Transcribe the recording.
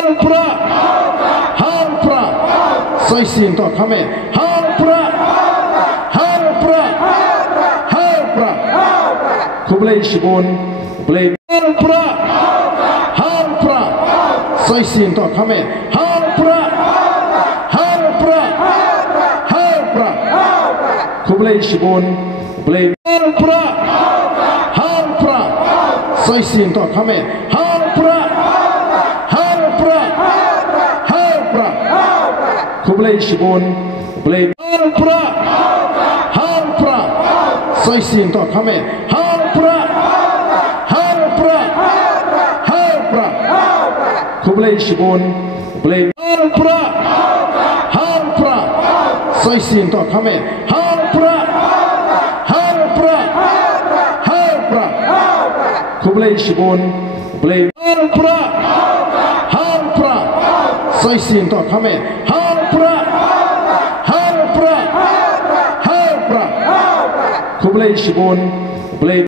pra sai sim to khame hal pra kublai shibon play pra sai sim to khame hal pra kublai shibon play pra sai sim to khame hal pra kublai shibon play pra sai sim to khame hal pra kublai shibon play pra sai sim to khame hal pra kublai shibon play pra sai sim to khame hal pra kublai shibon play